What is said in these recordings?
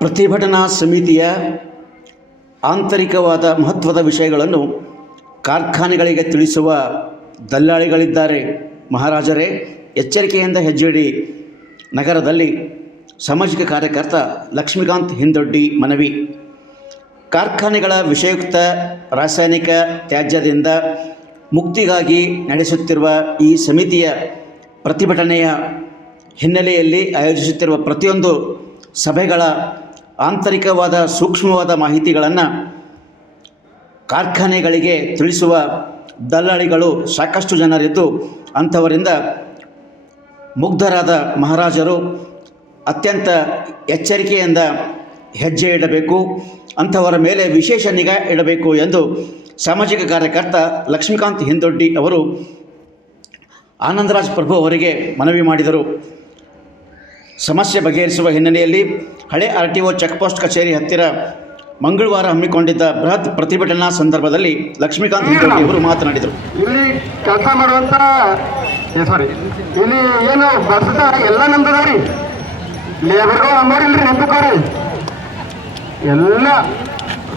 ಪ್ರತಿಭಟನಾ ಸಮಿತಿಯ ಆಂತರಿಕವಾದ ಮಹತ್ವದ ವಿಷಯಗಳನ್ನು ಕಾರ್ಖಾನೆಗಳಿಗೆ ತಿಳಿಸುವ ದಲ್ಲಾಳಿಗಳಿದ್ದಾರೆ. ಮಹಾರಾಜರೇ, ಎಚ್ಚರಿಕೆಯಿಂದ ಹೆಜ್ಜೆಯಿಡಿ. ನಗರದಲ್ಲಿ ಸಾಮಾಜಿಕ ಕಾರ್ಯಕರ್ತ ಲಕ್ಷ್ಮೀಕಾಂತ್ ಹಿಂದೊಡ್ಡಿ ಮನವಿ. ಕಾರ್ಖಾನೆಗಳ ವಿಷಯುಕ್ತ ರಾಸಾಯನಿಕ ತ್ಯಾಜ್ಯದಿಂದ ಮುಕ್ತಿಗಾಗಿ ನಡೆಸುತ್ತಿರುವ ಈ ಸಮಿತಿಯ ಪ್ರತಿಭಟನೆಯ ಹಿನ್ನೆಲೆಯಲ್ಲಿ ಆಯೋಜಿಸುತ್ತಿರುವ ಪ್ರತಿಯೊಂದು ಸಭೆಗಳ ಆಂತರಿಕವಾದ ಸೂಕ್ಷ್ಮವಾದ ಮಾಹಿತಿಗಳನ್ನು ಕಾರ್ಖಾನೆಗಳಿಗೆ ತಿಳಿಸುವ ದಲ್ಲಾಳಿಗಳು ಸಾಕಷ್ಟು ಜನರಿದ್ದು, ಅಂಥವರಿಂದ ಮುಗ್ಧರಾದ ಮಹಾರಾಜರು ಅತ್ಯಂತ ಎಚ್ಚರಿಕೆಯಿಂದ ಹೆಜ್ಜೆ ಇಡಬೇಕು, ಅಂಥವರ ಮೇಲೆ ವಿಶೇಷ ನಿಗಾ ಇಡಬೇಕು ಎಂದು ಸಾಮಾಜಿಕ ಕಾರ್ಯಕರ್ತ ಲಕ್ಷ್ಮೀಕಾಂತ್ ಹಿಂದೊಡ್ಡಿ ಅವರು ಆನಂದರಾಜ್ ಪ್ರಭು ಅವರಿಗೆ ಮನವಿ ಮಾಡಿದರು. ಸಮಸ್ಯೆ ಬಗೆಹರಿಸುವ ಹಿನ್ನೆಲೆಯಲ್ಲಿ ಹಳೆ RTO ಚೆಕ್ಪೋಸ್ಟ್ ಕಚೇರಿ ಹತ್ತಿರ ಮಂಗಳವಾರ ಹಮ್ಮಿಕೊಂಡಿದ್ದ ಬೃಹತ್ ಪ್ರತಿಭಟನಾ ಸಂದರ್ಭದಲ್ಲಿ ಲಕ್ಷ್ಮೀಕಾಂತ್ ಹಿಂದೊಡ್ಡಿ ಅವರು ಮಾತನಾಡಿದರು. ಇಲ್ಲಿ ಕೆಲಸ ಮಾಡುವಂತ ಇಲ್ಲಿ ಏನು ಬರ್ಸದ ಎಲ್ಲ ನಮ್ದದಾರಿ, ಲೇಬರ್ಗಳು ನಮ್ಮವ್ರಿಲ್ರಿ, ನೆನಪುಕೋರಿ. ಎಲ್ಲ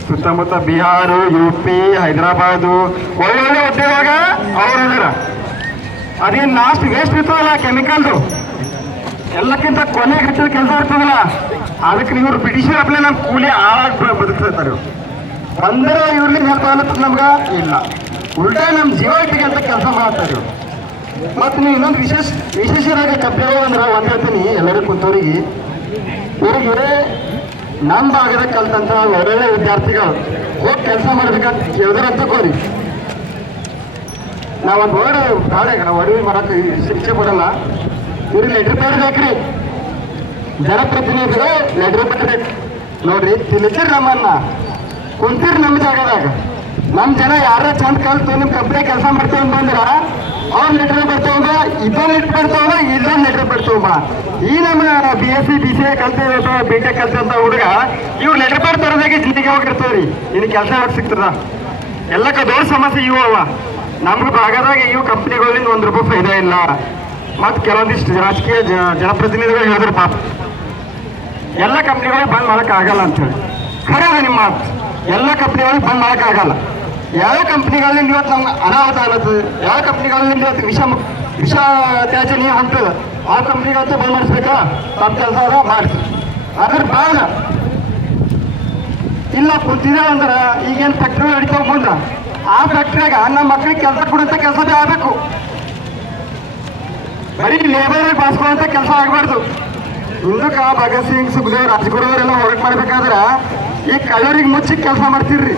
ಸುತ್ತಮುತ್ತ ಬಿಹಾರ, UP, ಹೈದರಾಬಾದು ಒಳ್ಳೊಳ್ಳೆ ಉದ್ಯೋಗ ಅವ್ರ ಅದೇನು ಲಾಸ್ಟ್ ವೇಸ್ಟ್ ಇರ್ತದಲ್ಲ ಕೆಮಿಕಲ್ದು, ಎಲ್ಲಕ್ಕಿಂತ ಕೊನೆಗೆ ಹಚ್ಚಿದ ಕೆಲಸ ಇರ್ತದಲ್ಲ, ಅದಕ್ಕೆ ನೀವು ಬ್ರಿಟಿಷರ್ ಅಪ್ಲೇ ನಮ್ಮ ಕೂಲಿ ಆಳಾಗಿ ಬದುಕ್ತಿರ್ತಾರೆ. ಬಂದರೆ ಇವ್ರಿಗೆ ಹೆಲ್ಪ್ ಆಗತ್ತದ ನಮ್ಗೆ ಇಲ್ಲ, ಉಲ್ಟಾ ನಮ್ಮ ಜೀವ ಇಟ್ಟಿಗೆ ಅಂತ ಕೆಲಸ ಮಾಡ್ತಾರೆ. ಮತ್ತು ನೀವು ಇನ್ನೊಂದು ವಿಶೇಷವಾಗಿ ಕಬ್ಬಿಗಳು ಅಂದ್ರೆ ಒಂದು ಹೇಳ್ತೀನಿ ಎಲ್ಲರಿಗೂ ಕುಂತವ್ರಿಗೆ, ಇವ್ರಿಗೆ ನಮ್ಮ ಭಾಗದ ಕಲ್ತಂತ ಒಳ್ಳೊಳ್ಳೆ ವಿದ್ಯಾರ್ಥಿಗಳು ಹೋಗಿ ಕೆಲಸ ಮಾಡ್ಬೇಕಂತ ಕೇಳಿದ್ರಂತ ಕೋರಿ ನಾವೊಂದು ವರ್ಡ್ ಭಾಳ ನಾವು ಅರಿವಿ ಮಾಡಕ್ಕೆ ಶಿಕ್ಷೆ ಕೊಡಲ್ಲ. ಇವ್ರಿಗೆ ಲೆಟ್ರ್ ಪ್ಯಾಡ್ ಬೇಕ್ರಿ, ಜನಪ್ರತಿನಿಧಿಗಳು ಲೆಟ್ರ್ ಪ್ಯಾಡ್ ಬೇಕು ನೋಡ್ರಿ. ತಿಳಿಸಿರಿ ನಮ್ಮನ್ನ, ಕುಂತೀರಿ ನಮ್ಮ ಜಾಗದಾಗ. ನಮ್ಮ ಜನ ಯಾರ ಚಂದ ಕಲ್ತು ನಿಮ್ಮ ಕಂಪ್ನಿ ಕೆಲಸ ಮಾಡ್ತೇವೆ ಬಂದ್ರ ಅವ್ರ ಲೆಟ್ರ್ ಬರ್ತವಂದ, ಇದೊಂದು ಲೆಟ್ರ್ ಬರ್ತವಂದ, ಇಲ್ಲೊಂದು ಲೆಟ್ರ್ ಬರ್ತವಂಬ. ಈ ನಮ್ಮ BSc BCA ಕಲ್ತಿರೋ BTech ಕಲ್ತಂತ ಹುಡುಗ ಇವ್ರು ಲೆಟ್ರ್ ಪ್ಯಾಡ್ ತರೋದಾಗೆ ಜಿಂದಿಗೆ ಹೋಗಿರ್ತವ್ರಿ. ಇನ್ನು ಕೆಲಸ ಯಾವಾಗ ಸಿಗ್ತದ? ಎಲ್ಲಕ್ಕ ದೊಡ್ಡ ಸಮಸ್ಯೆ ಇವು ಅವ. ನಮ್ಗೆ ಭಾಗದಾಗ ಇವು ಕಂಪ್ನಿಗಳಿಂದ ₹1 ಫೈದಾ ಇಲ್ಲ. ಮತ್ತು ಕೆಲವೊಂದಿಷ್ಟು ರಾಜಕೀಯ ಜನಪ್ರತಿನಿಧಿಗಳು ಹೇಳಿದ್ರು ಪಾಪ ಎಲ್ಲ ಕಂಪ್ನಿಗಳಿಗೆ ಬಂದ್ ಮಾಡೋಕ್ಕಾಗಲ್ಲ ಅಂತೇಳಿ. ಖರೆ ಅದ ನಿಮ್ಮ ಮಾತು, ಎಲ್ಲ ಕಂಪ್ನಿಗಳಿಗೆ ಬಂದ್ ಮಾಡೋಕ್ಕಾಗಲ್ಲ. ಯಾವ ಕಂಪ್ನಿಗಳಿಂದ ಇವತ್ತು ನಮ್ಗೆ ಅನಾಹುತ ಅನ್ನತ್ತದ, ಯಾವ ಕಂಪ್ನಿಗಳಿಂದ ಇವತ್ತು ವಿಷ ತ್ಯಾಜ್ಯ ನೀರು ಹೊಂಟದ, ಆ ಕಂಪ್ನಿಗಳಂತೂ ಬಂದ್ ಮಾಡಿಸ್ಬೇಕಾ? ತಮ್ಮ ಕೆಲಸ ಅದ ಮಾಡ್ತೀವಿ. ಅದ್ರ ಬಾಳ ಇಲ್ಲ ಕುಂತಿದ್ದೇವೆ ಅಂದ್ರೆ ಈಗೇನು ಫ್ಯಾಕ್ಟ್ರಿ ನಡಿತಾವ ಮುಂದ, ಆ ಫ್ಯಾಕ್ಟ್ರಿಯಾಗ ನಮ್ಮ ಮಕ್ಕಳಿಗೆ ಕೆಲಸ ಕೊಡುವಂಥ ಕೆಲಸ ಆಗಬೇಕು. ಬರೀ ಲೇಬರ್ ಬಾಸ್ಕೊಳ್ಳುವಂಥ ಕೆಲಸ ಆಗಬಾರ್ದು. ಹಿಂದಕ್ಕ ಭಗತ್ ಸಿಂಗ್, ಸುಖದೇವ್, ರಾಜ್ಗುರು ಅವರೆಲ್ಲ ಹೋರಾಟ ಮಾಡ್ಬೇಕಾದ್ರೆ ಈ ಕಳ್ಳರಿಗೆ ಮುಚ್ಚಿ ಕೆಲಸ ಮಾಡ್ತೀರ್ರಿ.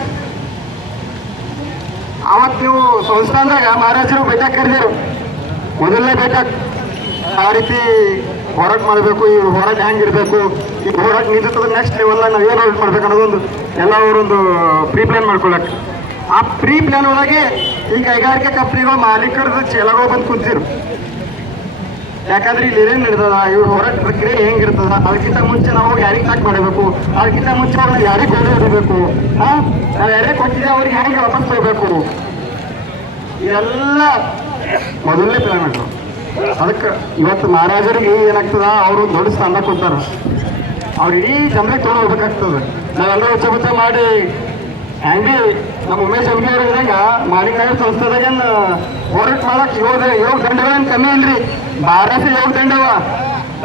ಅವತ್ತು ನೀವು ಸಂಸ್ಥಾನದಾಗ ಮಹಾರಾಜರು ಬೇಟಕ್ ಕರೆದಿರು, ಮೊದಲನೇ ಬೇಟಕ್ ಆ ರೀತಿ ಹೋರಾಟ ಮಾಡಬೇಕು, ಈ ಹೋರಾಟ ಹೆಂಗಿರಬೇಕು, ಈ ಹೋರಾಟ ನಿಂತದ ನೆಕ್ಸ್ಟ್ ಲೆವೆಲ್ನಾಗ ನಾವು ಏನು ಹೋರಾಟ ಮಾಡ್ಬೇಕು ಅನ್ನೋದೊಂದು ಎಲ್ಲ ಅವರೊಂದು ಪ್ರೀ ಪ್ಲ್ಯಾನ್ ಮಾಡ್ಕೊಳಕ್ಕೆ. ಆ ಪ್ರೀ ಪ್ಲ್ಯಾನ್ ಒಳಗೆ ಈ ಕೈಗಾರಿಕಾ ಕಂಪ್ನಿಗಳು ಮಾಲೀಕರದ ಚೇಲಗಳು ಬಂದು ಕುಂತಿರು. ಯಾಕಂದ್ರೆ ಇಲ್ಲಿ ಏನೇನು ನಡೀತದ, ಇವ್ರು ಹೋರಾಟ ಪ್ರಕ್ರಿಯೆ ಹೆಂಗಿರ್ತದ, ಅದಕ್ಕಿಂತ ಮುಂಚೆ ನಾವು ಯಾರಿಗೆ ತಾಕ್ ಮಾಡಬೇಕು, ಅದಕ್ಕಿಂತ ಮುಂಚೆ ಅವ್ರನ್ನ ಯಾರಿಗೆ ಗೋಡೆ ಹೊಡಿಬೇಕು, ನಾವು ಯಾರೇ ಕೊಟ್ಟಿದ್ದೆ ಅವ್ರಿಗೆ ಹೆಂಗೆ ವಾಪಸ್ ತಗೋಬೇಕು, ಇದೆಲ್ಲ ಮೊದಲನೇ ಪ್ಲಾನ್ ಮಾಡ್ರು. ಅದಕ್ಕೆ ಇವತ್ತು ಮಹಾರಾಜರಿಗೆ ಏನಾಗ್ತದ, ಅವರು ದೊಡ್ಡ ಸ್ಥಾನ ಕೊಡ್ತಾರ, ಅವ್ರು ಇಡೀ ಜನರಿಗೆ ತೊಗೊಂಡು ಹೋಗ್ಬೇಕಾಗ್ತದೆ. ನಾವೆಲ್ಲ ಉಚ್ಚ ಮಾಡಿ ಹೆಂಗೆ ನಮ್ಮ ಉಮೇಶ್ ಅಂಬಿ ಅವ್ರು ಇದ್ದಂಗ ಮಾಲಿಕನಗರ ಸಂಸ್ಥೆದಾಗೇನು ಹೋರಾಟ ಮಾಡಕ್ಕೆ ಯೋಗ ದಂಡಗಳೇನು ಕಮ್ಮಿ ಇಲ್ರಿ, 12 ಯೋಗ ದಂಡವ.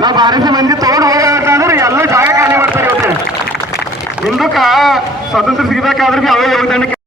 ನಾವು 12 ಮಂದಿ ತೊಗೊಂಡು ಹೋಗಬೇಕಂದ್ರೆ ಎಲ್ಲ ಜಾಗ ಖಾಲಿ ಮಾಡ್ತಾರೆ. ಇವತ್ತು ಹಿಂದಕ್ಕೆ ಸ್ವಾತಂತ್ರ್ಯ ಸಿಗಬೇಕಾದ್ರೆ ಭೀ ಅವೇ ಯೋಗ ದಂಡಕ್ಕೆ